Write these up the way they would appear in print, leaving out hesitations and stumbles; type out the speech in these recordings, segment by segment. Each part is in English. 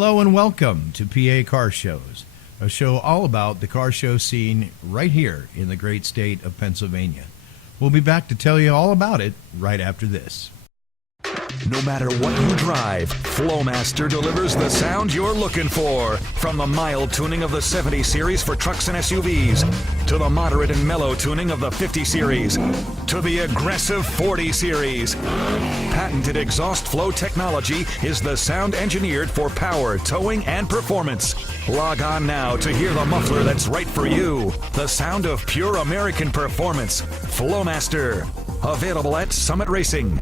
Hello and welcome to PA Car Shows, a show all about the car show scene right here in the great state of Pennsylvania. We'll be back to tell you all about it right after this. No matter what you drive, Flowmaster delivers the sound you're looking for. From the mild tuning of the 70 series for trucks and SUVs, to the moderate and mellow tuning of the 50 series, to the aggressive 40 series. Patented exhaust flow technology is the sound engineered for power, towing, and performance. Log on now to hear the muffler that's right for you. The sound of pure American performance. Flowmaster. Available at Summit Racing.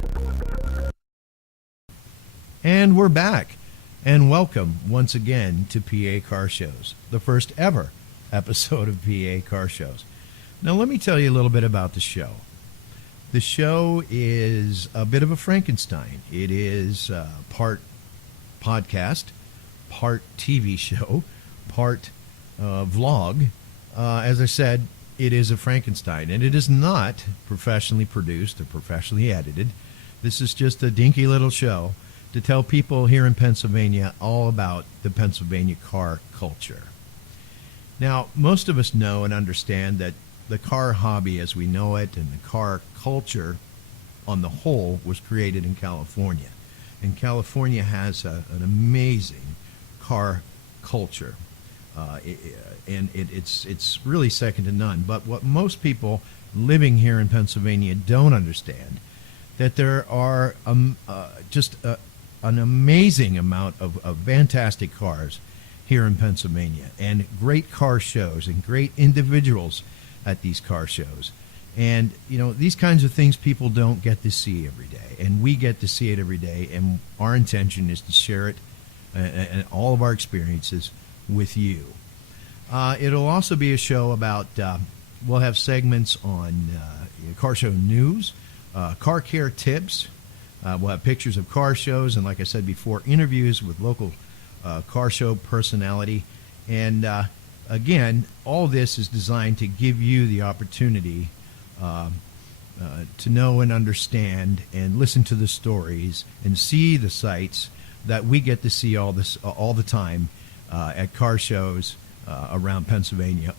And we're back, and welcome once again to PA Car Shows, the first ever episode of PA Car Shows. Now let me tell you a little bit about the show. The show is a bit of a Frankenstein. It is part podcast, part TV show, part vlog. As I said, it is a Frankenstein, and it is not professionally produced or professionally edited. This is just a dinky little show to tell people here in Pennsylvania all about the Pennsylvania car culture. Now, most of us know and understand that the car hobby as we know it and the car culture on the whole was created in California. And California has an amazing car culture. It's really second to none. But what most people living here in Pennsylvania don't understand, that there are an amazing amount of fantastic cars here in Pennsylvania, and great car shows and great individuals at these car shows. And, you know, these kinds of things people don't get to see every day, and we get to see it every day, and our intention is to share it and all of our experiences with you. It'll also be a show about, we'll have segments on car show news, car care tips. We'll have pictures of car shows, and like I said before, interviews with local car show personality. And again, all this is designed to give you the opportunity to know and understand and listen to the stories and see the sights that we get to see all the time at car shows around Pennsylvania,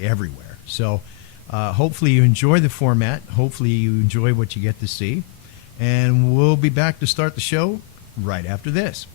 everywhere. So hopefully you enjoy the format. Hopefully you enjoy what you get to see. And we'll be back to start the show right after this.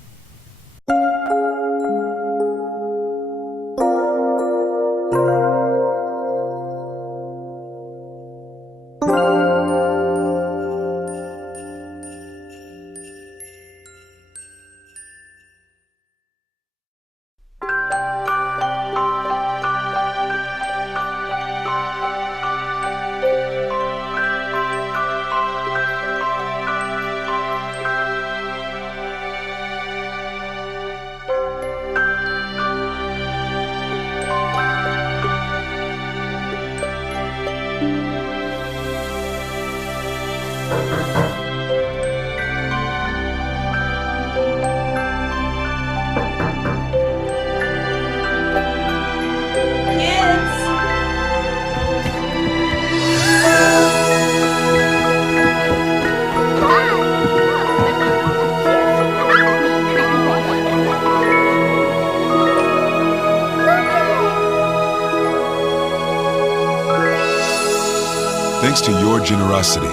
Thanks to your generosity,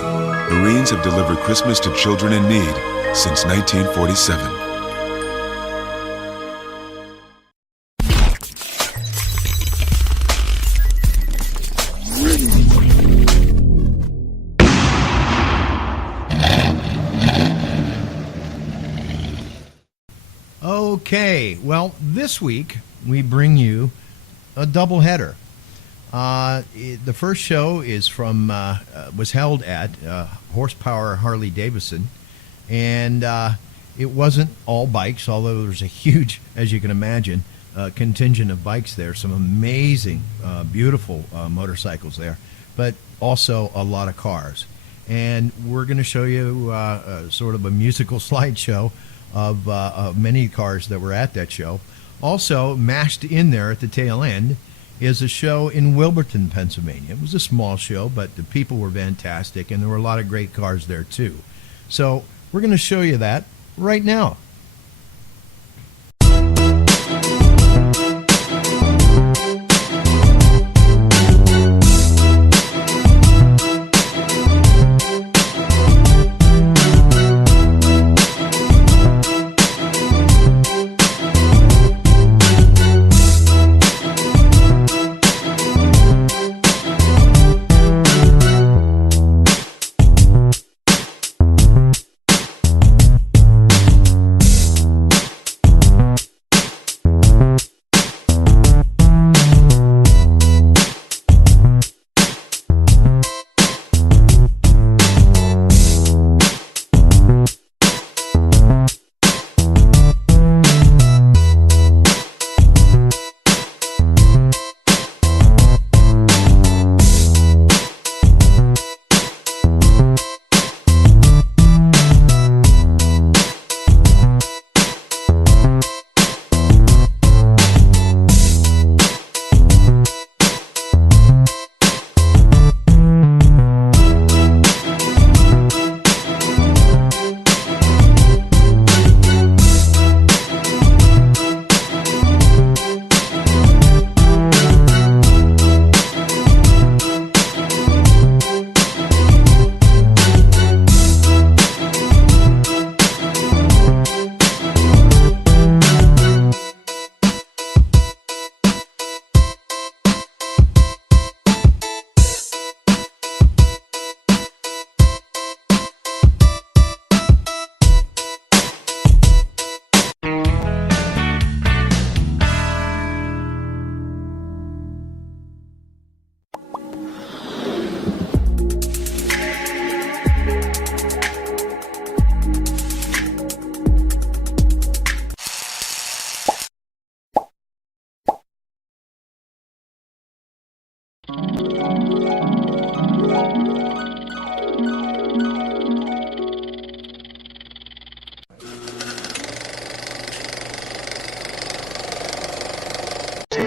Marines have delivered Christmas to children in need since 1947. Okay, well, this week we bring you a doubleheader. The first show is from was held at Horsepower Harley Davidson, and it wasn't all bikes, although there's a huge, as you can imagine, contingent of bikes there. Some amazing, beautiful motorcycles there, but also a lot of cars. And we're going to show you sort of a musical slideshow of many cars that were at that show. Also, mashed in there at the tail end is a show in Wilburton, Pennsylvania. It was a small show, but the people were fantastic, and there were a lot of great cars there too. So we're going to show you that right now.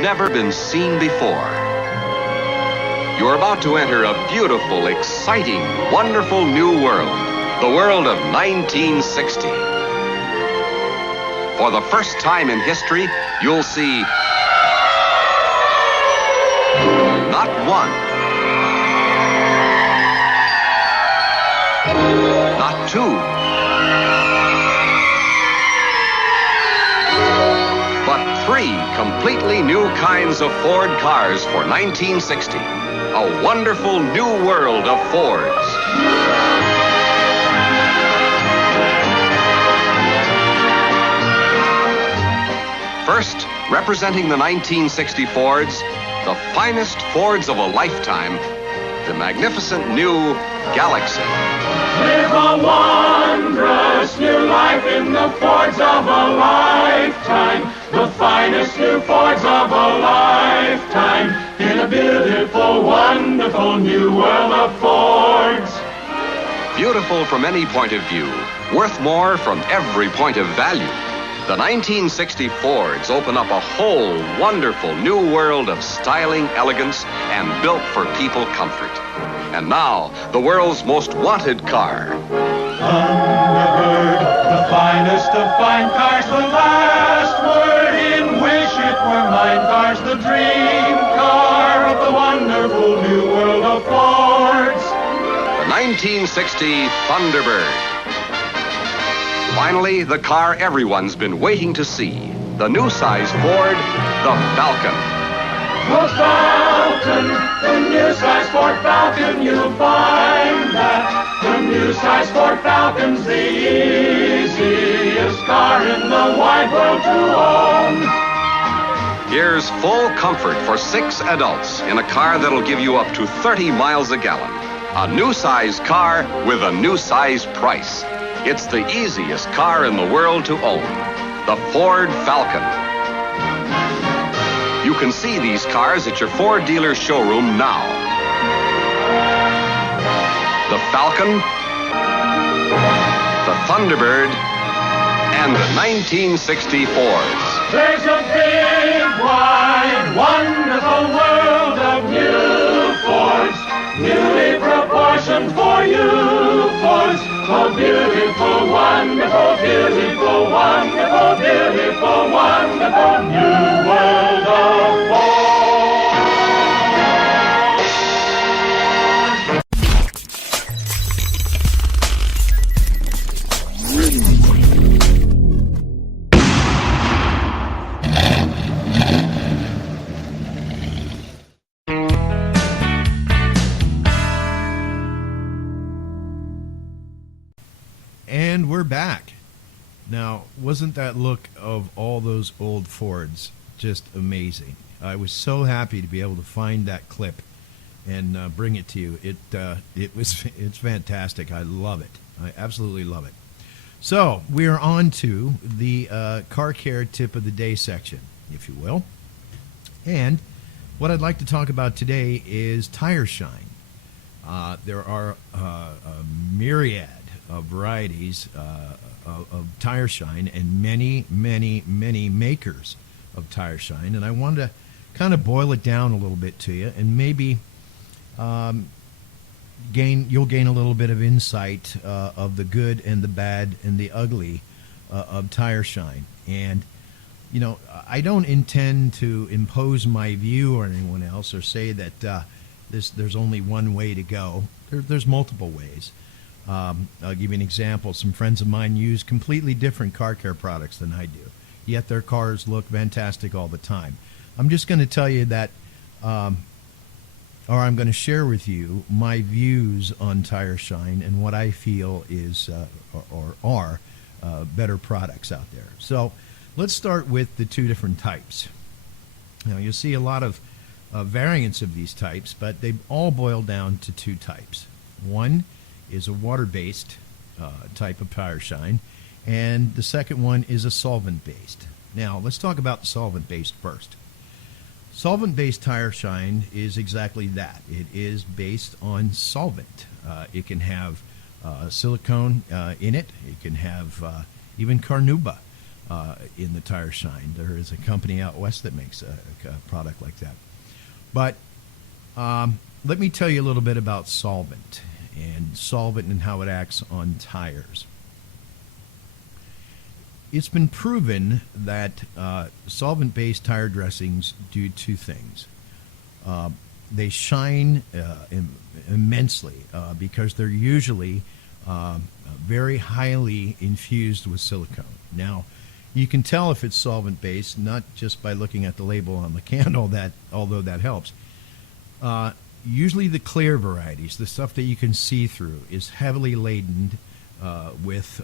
Never been seen before. You're about to enter a beautiful, exciting, wonderful new world. The world of 1960. For the first time in history, you'll see not one, not two, but three completely new kinds of Ford cars for 1960. A wonderful new world of Fords. First, representing the 1960 Fords, the finest Fords of a lifetime, the magnificent new Galaxy. Live a wondrous new life in the Fords of a lifetime, the finest new Fords of a lifetime, in a beautiful, wonderful new world of Fords. Beautiful from any point of view, worth more from every point of value. The 1960 Fords open up a whole wonderful new world of styling, elegance, and built for people comfort. And now, the world's most wanted car. Thunderbird, the finest of fine cars, the last word in Wish It Were Mine cars, the dream car of the wonderful new world of Fords. The 1960 Thunderbird. Finally, the car everyone's been waiting to see. The new size Ford, the Falcon. The Falcon, the new size Ford Falcon, you'll find that the new size Ford Falcon's the easiest car in the wide world to own. Here's full comfort for 6 adults in a car that'll give you up to 30 miles a gallon. A new size car with a new size price. It's the easiest car in the world to own. The Ford Falcon. You can see these cars at your Ford dealer showroom now. The Falcon, the Thunderbird, and the 1960 Fords. There's a big, wide, wonderful world of new Fords, newly proportioned for you, Fords. Oh, beautiful, wonderful, beautiful, wonderful, beautiful, wonderful new world of Ford. And we're back. Now, wasn't that look of all those old Fords just amazing? I was so happy to be able to find that clip and bring it to you. It's fantastic. I love it. I absolutely love it. So we are on to the car care tip of the day section, if you will. And what I'd like to talk about today is tire shine. There are a myriad of varieties of tire shine and many, many, many makers of tire shine. And I wanted to kind of boil it down a little bit to you, and maybe you'll gain a little bit of insight of the good and the bad and the ugly of tire shine. And you know, I don't intend to impose my view on anyone else or say that there's only one way to go. There's multiple ways. I'll give you an example. Some friends of mine use completely different car care products than I do, yet their cars look fantastic all the time. I'm just going to tell you that, or I'm going to share with you my views on tire shine and what I feel is or are better products out there. So let's start with the two different types. Now, you'll see a lot of variants of these types, but they all boil down to two types. One is a water-based type of tire shine, and the second one is a solvent-based. Now, let's talk about the solvent-based first. Solvent-based tire shine is exactly that. It is based on solvent. It can have silicone in it. It can have even carnauba in the tire shine. There is a company out west that makes a product like that. But let me tell you a little bit about solvent and how it acts on tires. It's been proven that solvent-based tire dressings do two things. They shine immensely because they're usually very highly infused with silicone. Now, you can tell if it's solvent-based not just by looking at the label on the can, although that helps. Usually the clear varieties, the stuff that you can see through, is heavily laden with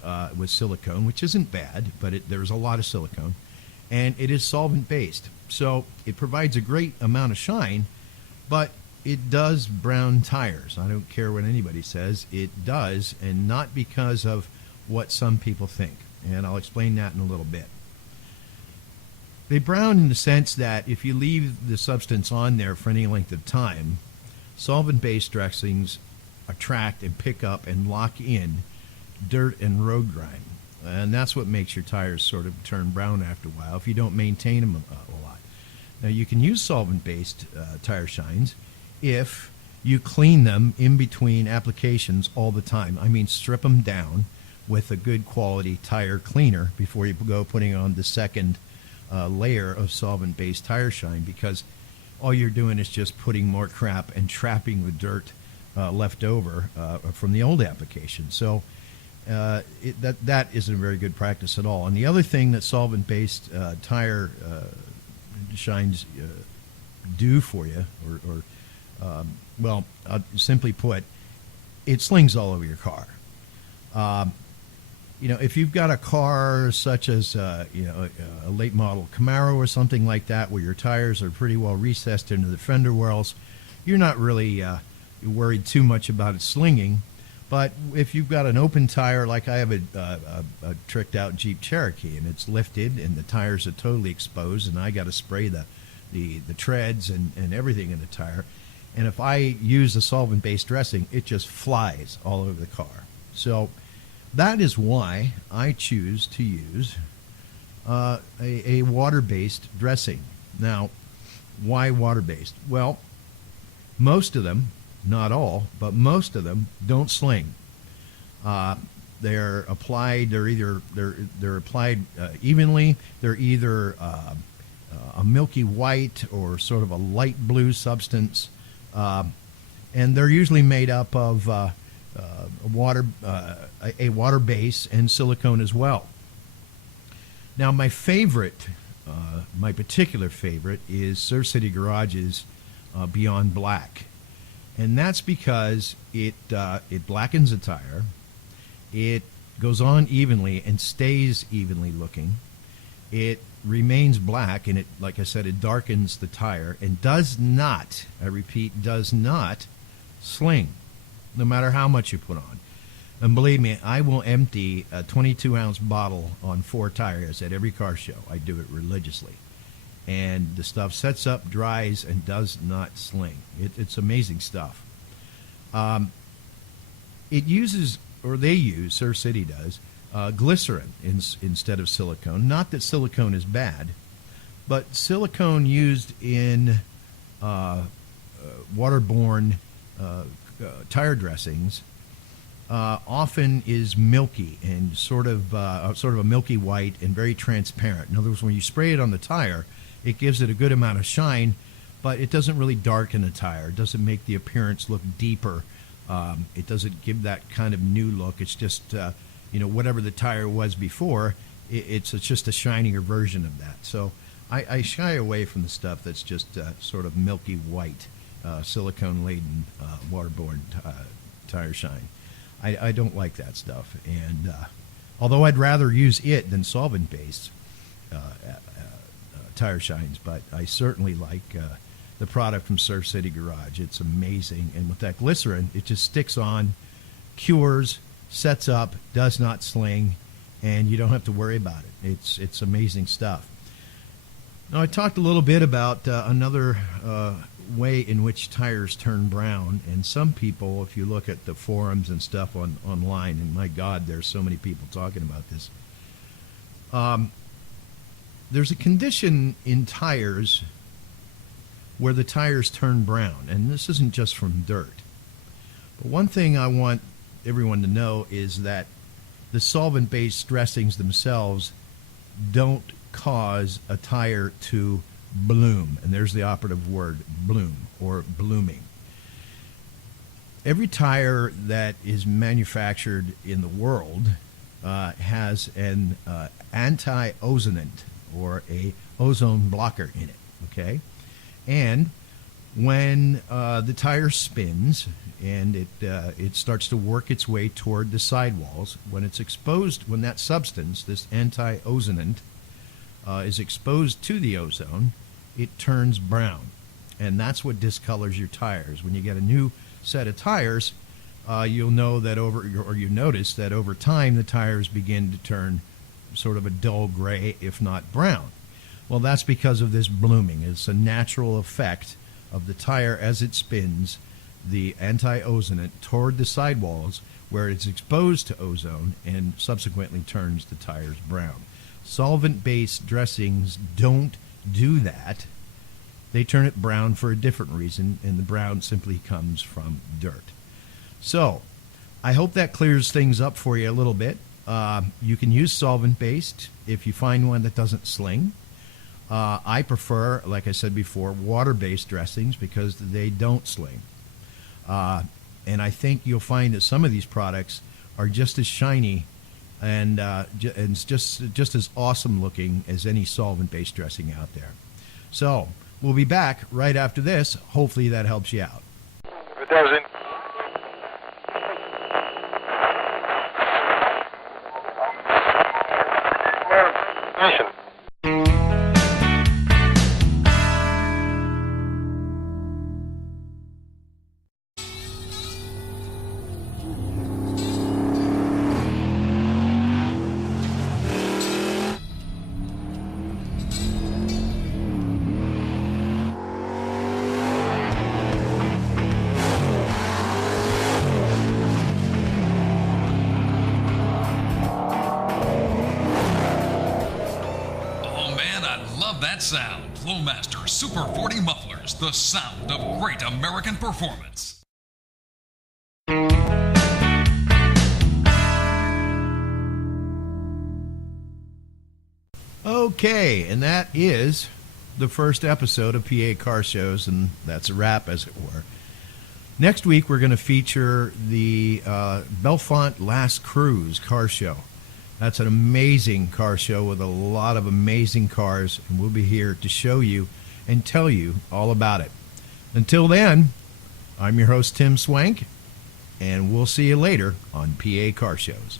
silicone, which isn't bad, but there's a lot of silicone, and it is solvent-based. So it provides a great amount of shine, but it does brown tires. I don't care what anybody says. It does, and not because of what some people think. And I'll explain that in a little bit. They brown in the sense that if you leave the substance on there for any length of time, solvent-based dressings attract and pick up and lock in dirt and road grime. And that's what makes your tires sort of turn brown after a while if you don't maintain them a lot. Now, you can use solvent-based tire shines if you clean them in between applications all the time. I mean, strip them down with a good quality tire cleaner before you go putting on the second layer of solvent-based tire shine, because all you're doing is just putting more crap and trapping the dirt left over from the old application. So that isn't a very good practice at all. And the other thing that solvent-based tire shines do for you, well, simply put, it slings all over your car. If you've got a car such as a late model Camaro or something like that, where your tires are pretty well recessed into the fender wells, you're not really worried too much about it slinging. But if you've got an open tire, like I have a tricked out Jeep Cherokee, and it's lifted and the tires are totally exposed, and I got to spray the treads and everything in the tire, and if I use a solvent-based dressing, it just flies all over the car. So that is why I choose to use a water-based dressing. Now, why water-based? Well, most of them, not all, but most of them don't sling. They're applied. They're applied evenly. They're either a milky white or sort of a light blue substance, and they're usually made up of a water base and silicone as well. Now, my particular favorite is Surf City Garage's Beyond Black, and that's because it blackens the tire, it goes on evenly and stays evenly looking, it remains black, and like I said, it darkens the tire and does not, I repeat, does not sling, no matter how much you put on. And believe me, I will empty a 22-ounce bottle on 4 tires at every car show. I do it religiously. And the stuff sets up, dries, and does not sling. It's amazing stuff. It uses, or they use, Surf City does, glycerin instead of silicone. Not that silicone is bad, but silicone used in waterborne tire dressings often is milky and sort of a milky white and very transparent. In other words, when you spray it on the tire, it gives it a good amount of shine, but it doesn't really darken the tire. It doesn't make the appearance look deeper. It doesn't give that kind of new look. It's just whatever the tire was before, it's just a shinier version of that. So I shy away from the stuff that's just sort of milky white, silicone-laden, waterborne tire shine. I don't like that stuff. And although I'd rather use it than solvent-based tire shines, but I certainly like the product from Surf City Garage. It's amazing. And with that glycerin, it just sticks on, cures, sets up, does not sling, and you don't have to worry about it. It's amazing stuff. Now, I talked a little bit about another way in which tires turn brown, and some people, if you look at the forums and stuff online, and my God, there's so many people talking about this, there's a condition in tires where the tires turn brown, and this isn't just from dirt. But one thing I want everyone to know is that the solvent-based dressings themselves don't cause a tire to bloom, and there's the operative word, bloom, or blooming. Every tire that is manufactured in the world has an anti-ozonant, or a ozone blocker in it, okay? And when the tire spins and it starts to work its way toward the sidewalls, when it's exposed, when that substance, this anti-ozonant, is exposed to the ozone, it turns brown. And that's what discolors your tires. When you get a new set of tires, you'll know that you notice that over time the tires begin to turn sort of a dull gray, if not brown. Well, that's because of this blooming. It's a natural effect of the tire as it spins the anti-ozonant toward the sidewalls, where it's exposed to ozone and subsequently turns the tires brown. Solvent-based dressings don't do that. They turn it brown for a different reason, and the brown simply comes from dirt. So, I hope that clears things up for you a little bit. You can use solvent-based if you find one that doesn't sling. I prefer, like I said before, water-based dressings because they don't sling. And I think you'll find that some of these products are just as shiny and just as awesome looking as any solvent-based dressing out there. So we'll be back right after this. Hopefully that helps you out. It doesn't. That sound. Flowmaster Super 40 Mufflers, the sound of great American performance. Okay, and that is the first episode of PA Car Shows, and that's a wrap, as it were. Next week, we're going to feature the Bellefonte Last Cruise car show. That's an amazing car show with a lot of amazing cars, and we'll be here to show you and tell you all about it. Until then, I'm your host, Tim Swank, and we'll see you later on PA Car Shows.